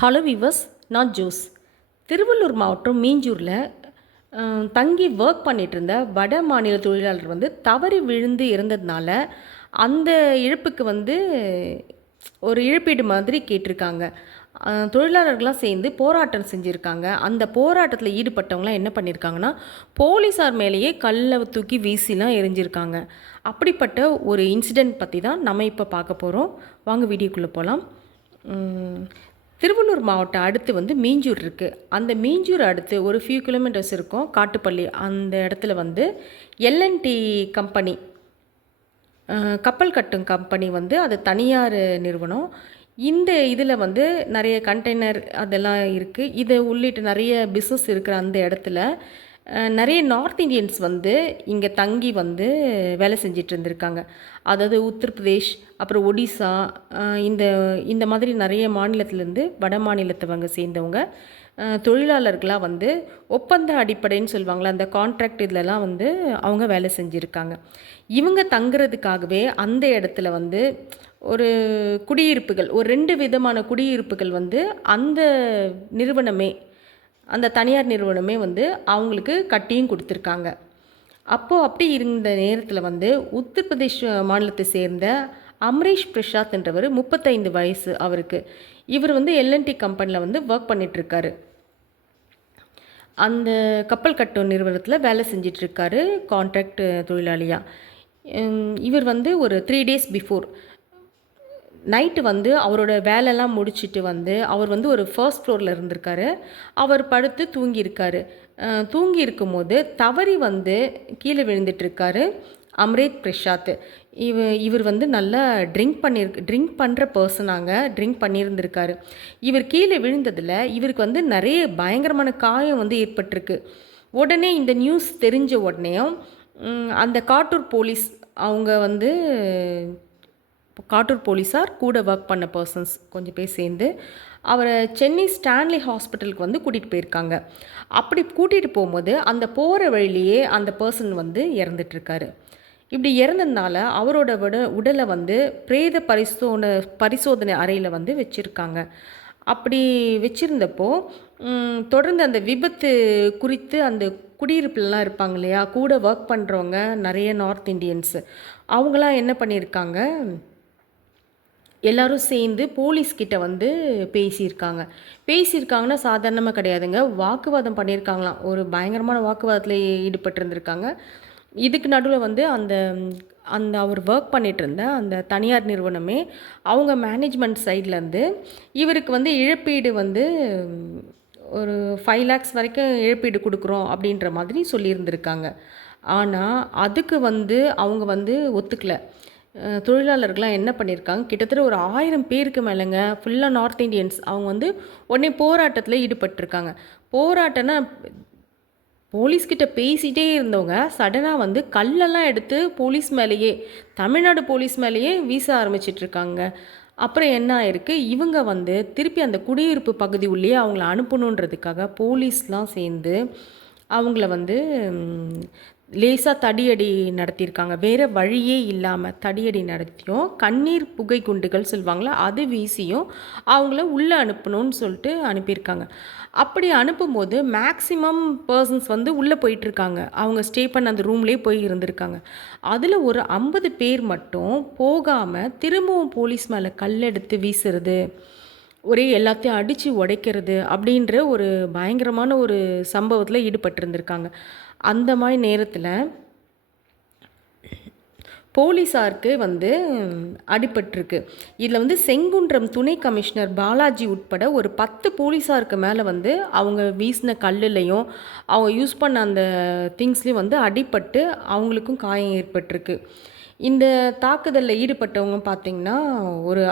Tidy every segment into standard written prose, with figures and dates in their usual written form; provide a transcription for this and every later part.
Hello விவஸ், நான் Jose. Tiruvallur மாவட்டம் மீஞ்சூரில் தங்கி ஒர்க் பண்ணிகிட்டு இருந்த வட மாநில தொழிலாளர் தவறி விழுந்து இறந்ததுனால அந்த இழப்புக்கு ஒரு இழப்பீடு மாதிரி கேட்டிருக்காங்க. தொழிலாளர்கள்லாம் சேர்ந்து போராட்டம் செஞ்சுருக்காங்க. அந்த போராட்டத்தில் ஈடுபட்டவங்களாம் என்ன பண்ணியிருக்காங்கன்னா, போலீஸார் மேலேயே கல்லை தூக்கி வீசிலாம் எரிஞ்சிருக்காங்க. அப்படிப்பட்ட ஒரு இன்சிடெண்ட் பற்றி தான் நம்ம இப்போ பார்க்க போகிறோம். வாங்க வீடியோக்குள்ளே போகலாம். திருவள்ளூர் மாவட்டம் அடுத்து மீஞ்சூர் இருக்குது. அந்த மீஞ்சூர் அடுத்து ஒரு ஃபியூ கிலோமீட்டர்ஸ் இருக்கும் காட்டுப்பள்ளி. அந்த இடத்துல எல்என்டி கம்பெனி, கப்பல் கட்டும் கம்பெனி அது தனியார் நிறுவனம். இந்த இதில் நிறைய கண்டெய்னர் அதெல்லாம் இருக்குது. இதை உள்ளிட்ட நிறைய பிஸ்னஸ் இருக்கிற அந்த இடத்துல நிறைய நார்த் இந்தியன்ஸ் இங்கே தங்கி வேலை செஞ்சிட்டு இருந்திருக்காங்க. அதாவது உத்தரப்பிரதேஷ், அப்புறம் ஒடிசா, இந்த இந்த மாதிரி நிறைய மாநிலத்திலேருந்து வட மாநிலத்தவங்க சேர்ந்தவங்க தொழிலாளர்களாக ஒப்பந்த அடிப்படைன்னு சொல்லுவாங்களா, அந்த கான்ட்ராக்ட் இதிலலாம் அவங்க வேலை செஞ்சுருக்காங்க. இவங்க தங்குறதுக்காகவே அந்த இடத்துல ஒரு குடியிருப்புகள், ஒரு 2 விதமான குடியிருப்புகள் அந்த நிறுவனமே, அந்த தனியார் நிறுவனமே அவங்களுக்கு கட்டியும் கொடுத்துருக்காங்க. அப்படி இருந்த நேரத்தில் உத்தரப்பிரதேஷ் மாநிலத்தை சேர்ந்த அமரீஷ் பிரசாத் என்றவர் 35 வயசு அவருக்கு. இவர் எல்என்டி கம்பெனியில் ஒர்க் பண்ணிகிட்ருக்காரு. அந்த கப்பல் கட்டும் நிறுவனத்தில் வேலை செஞ்சிட்ருக்காரு கான்ட்ராக்ட் தொழிலாளியாக. இவர் ஒரு 3 days பிஃபோர் நைட்டு அவரோட வேலைலாம் முடிச்சுட்டு அவர் ஒரு ஃபர்ஸ்ட் ஃப்ளோரில் இருந்திருக்காரு. அவர் படுத்து தூங்கியிருக்காரு. தூங்கி இருக்கும்போது தவறி கீழே விழுந்துட்டுருக்காரு அம்ரேத் பிரசாத். இவர் நல்லா ட்ரிங்க் பண்ணுற பர்சனாங்க, ட்ரிங்க் பண்ணியிருந்திருக்காரு. இவர் கீழே விழுந்ததில் இவருக்கு நிறைய பயங்கரமான காயம் ஏற்பட்டிருக்கு. உடனே இந்த நியூஸ் தெரிஞ்ச உடனேயும் அந்த காட்டூர் போலீஸ், அவங்க காட்டூர் போலீஸார் கூட ஒர்க் பண்ண பர்சன்ஸ் கொஞ்சம் பேர் சேர்ந்து அவரை சென்னை ஸ்டான்லி ஹாஸ்பிட்டலுக்கு கூட்டிகிட்டு போயிருக்காங்க. அப்படி கூட்டிகிட்டு போகும்போது அந்த போகிற வழியிலேயே அந்த பர்சன் இறந்துட்டுருக்காரு. இப்படி இறந்ததுனால அவரோட உடலை பிரேத பரிசோதனை அறையில் வச்சுருக்காங்க. அப்படி வச்சுருந்தப்போ தொடர்ந்து அந்த விபத்து குறித்து அந்த குடியிருப்புலலாம் இருப்பாங்க இல்லையா, கூட ஒர்க் பண்ணுறவங்க நிறைய நார்த் இண்டியன்ஸு, அவங்களாம் என்ன பண்ணியிருக்காங்க, எல்லோரும் சேர்ந்து போலீஸ்கிட்ட பேசியிருக்காங்கன்னா சாதாரணமாக கிடையாதுங்க, வாக்குவாதம் பண்ணியிருக்காங்களாம். ஒரு பயங்கரமான வாக்குவாதத்தில் ஈடுபட்டிருந்திருக்காங்க. இதுக்கு நடுவில் அந்த அந்த அவர் ஒர்க் பண்ணிகிட்டு இருந்த அந்த தனியார் நிறுவனமே அவங்க மேனேஜ்மெண்ட் சைட்லேருந்து இவருக்கு இழப்பீடு ஒரு 5 lakhs வரைக்கும் இழப்பீடு கொடுக்குறோம் அப்படின்ற மாதிரி சொல்லியிருந்திருக்காங்க. ஆனால் அதுக்கு அவங்க ஒத்துக்கலை. தொழிலாளர்கள்லாம் என்ன பண்ணியிருக்காங்க, கிட்டத்தட்ட ஒரு 1000 பேருக்கு மேலேங்க, ஃபுல்லாக நார்த் இண்டியன்ஸ். அவங்க உடனே போராட்டத்தில் ஈடுபட்டிருக்காங்க. போராட்டம்னா போலீஸ்கிட்ட பேசிகிட்டே இருந்தவங்க சடனாக கல்லெல்லாம் எடுத்து போலீஸ் மேலேயே, தமிழ்நாடு போலீஸ் மேலேயே வீச ஆரம்பிச்சிட்ருக்காங்க. அப்புறம் என்ன ஆயிருக்கு, இவங்க திருப்பி அந்த குடியிருப்பு பகுதி உள்ளே அவங்கள அனுப்பணுன்றதுக்காக போலீஸ்லாம் சேர்ந்து அவங்கள லேசாக தடியடி நடத்தியிருக்காங்க. வேறு வழியே இல்லாமல் தடியடி நடத்தியும், கண்ணீர் புகை குண்டுகள் சொல்லுவாங்களா, அது வீசியும் அவங்கள உள்ளே அனுப்பணும்னு சொல்லிட்டு அனுப்பியிருக்காங்க. அப்படி அனுப்பும்போது மேக்ஸிமம் பர்சன்ஸ் உள்ளே போயிட்டுருக்காங்க. அவங்க ஸ்டே பண்ண அந்த ரூம்லேயே போய் இருந்திருக்காங்க. அதில் ஒரு 50 பேர் மட்டும் போகாமல் திரும்பவும் போலீஸ் மேலே கல்லெடுத்து வீசுறது, ஒரே எல்லாத்தையும் அடித்து உடைக்கிறது அப்படின்ற ஒரு பயங்கரமான ஒரு சம்பவத்தில் ஈடுபட்டிருந்திருக்காங்க. அந்த மாதிரி நேரத்தில் போலீஸாருக்கு அடிபட்டிருக்கு. இதில் செங்குன்றம் துணை கமிஷனர் பாலாஜி உட்பட ஒரு 10 போலீஸாருக்கு மேலே அவங்க வீசின கல்லுலையும் அவங்க யூஸ் பண்ண அந்த திங்ஸ்லேயும் அடிபட்டு அவங்களுக்கும் காயம் ஏற்பட்டிருக்கு. இந்த தாக்குதலில் ஈடுபட்டவங்க பார்த்திங்கன்னா ஒரு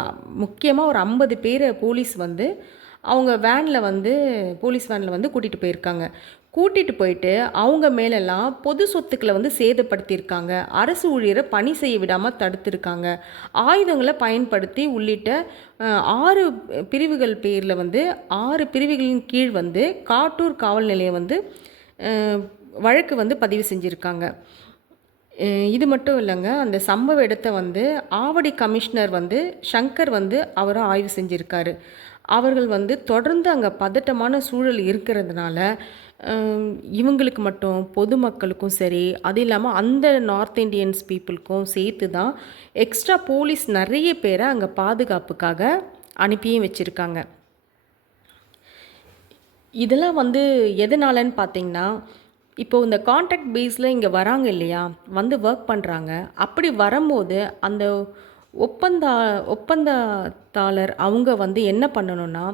முக்கியமாக ஒரு 50 பேரை போலீஸ் அவங்க வேனில் போலீஸ் வேனில் கூட்டிகிட்டு போயிருக்காங்க. கூட்டிகிட்டு போயிட்டு அவங்க மேலெல்லாம் பொது சொத்துக்களை சேதப்படுத்தியிருக்காங்க, அரசு ஊழியரை பணி செய்ய விடாமல் தடுத்திருக்காங்க, ஆயுதங்களை பயன்படுத்தி உள்ளிட்ட 6 பிரிவுகள் பேரில் 6 பிரிவுகளின் கீழ் காட்டூர் காவல் நிலையம் வழக்கு பதிவு செஞ்சுருக்காங்க. இது மட்டும் இல்லைங்க, அந்த சம்பவ இடத்த ஆவடி கமிஷனர் சங்கர் அவரை ஆய்வு செஞ்சுருக்காரு. அவர்கள் வந்து தொடர்ந்து அங்கே பதட்டமான சூழல் இருக்கிறதுனால இவங்களுக்கு மட்டும் பொதுமக்களுக்கும் சரி, அது இல்லாமல் அந்த நார்த் இண்டியன்ஸ் பீப்புளுக்கும் சேர்த்து தான் எக்ஸ்ட்ரா போலீஸ் நிறைய பேரை அங்கே பாதுகாப்புக்காக அனுப்பியும் வச்சுருக்காங்க. இதெல்லாம் வந்து எதனாலன்னு பார்த்தீங்கன்னா, இப்போது இந்த கான்ட்ராக்ட் பேஸில் இங்கே வராங்க இல்லையா, வந்து ஒர்க் பண்ணுறாங்க. அப்படி வரும்போது அந்த ஒப்பந்தா ஒப்பந்ததாளர் அவங்க வந்து என்ன பண்ணணும்னா,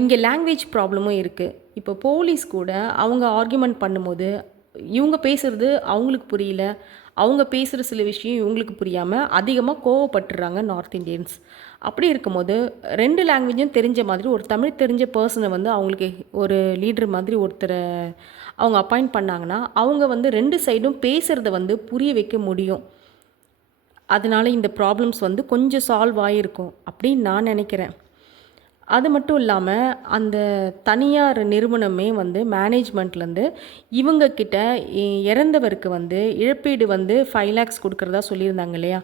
இங்கே லாங்குவேஜ் ப்ராப்ளமும் இருக்குது. இப்போ போலீஸ் கூட அவங்க ஆர்கியூமெண்ட் பண்ணும்போது, இவங்க பேசுகிறது அவங்களுக்கு புரியல, அவங்க பேசுகிற சில விஷயம் இவங்களுக்கு புரியாமல் அதிகமாக கோவப்பட்டுறாங்க நார்த் இண்டியன்ஸ். அப்படி இருக்கும்போது 2 லாங்குவேஜும் தெரிஞ்ச மாதிரி ஒரு தமிழ் தெரிஞ்ச பர்சனை வந்து அவங்களுக்கு ஒரு லீடர் மாதிரி ஒருத்தரை அவங்க அப்பாயிண்ட் பண்ணாங்கன்னா, அவங்க வந்து 2 சைடும் பேசுகிறத வந்து புரிய வைக்க முடியும். அதனால இந்த ப்ராப்ளம்ஸ் வந்து கொஞ்சம் சால்வ் ஆகியிருக்கும் அப்படின்னு நான் நினைக்கிறேன். அது மட்டும் இல்லாமல் அந்த தனியார் நிறுவனமே வந்து மேனேஜ்மெண்ட்லேருந்து இவங்கக்கிட்ட இறந்தவருக்கு வந்து இழப்பீடு வந்து 5 lakhs கொடுக்குறதா சொல்லியிருந்தாங்க இல்லையா,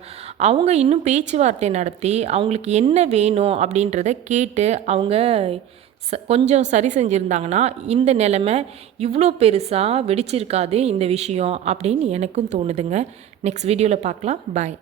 அவங்க இன்னும் பேச்சுவார்த்தை நடத்தி அவங்களுக்கு என்ன வேணும் அப்படின்றத கேட்டு அவங்க கொஞ்சம் சரி செஞ்சுருந்தாங்கன்னா இந்த நிலைமை இவ்வளோ பெருசாக வெடிச்சிருக்காது இந்த விஷயம் அப்படின்னு எனக்கும் தோணுதுங்க. நெக்ஸ்ட் வீடியோவில் பார்க்கலாம். பாய்.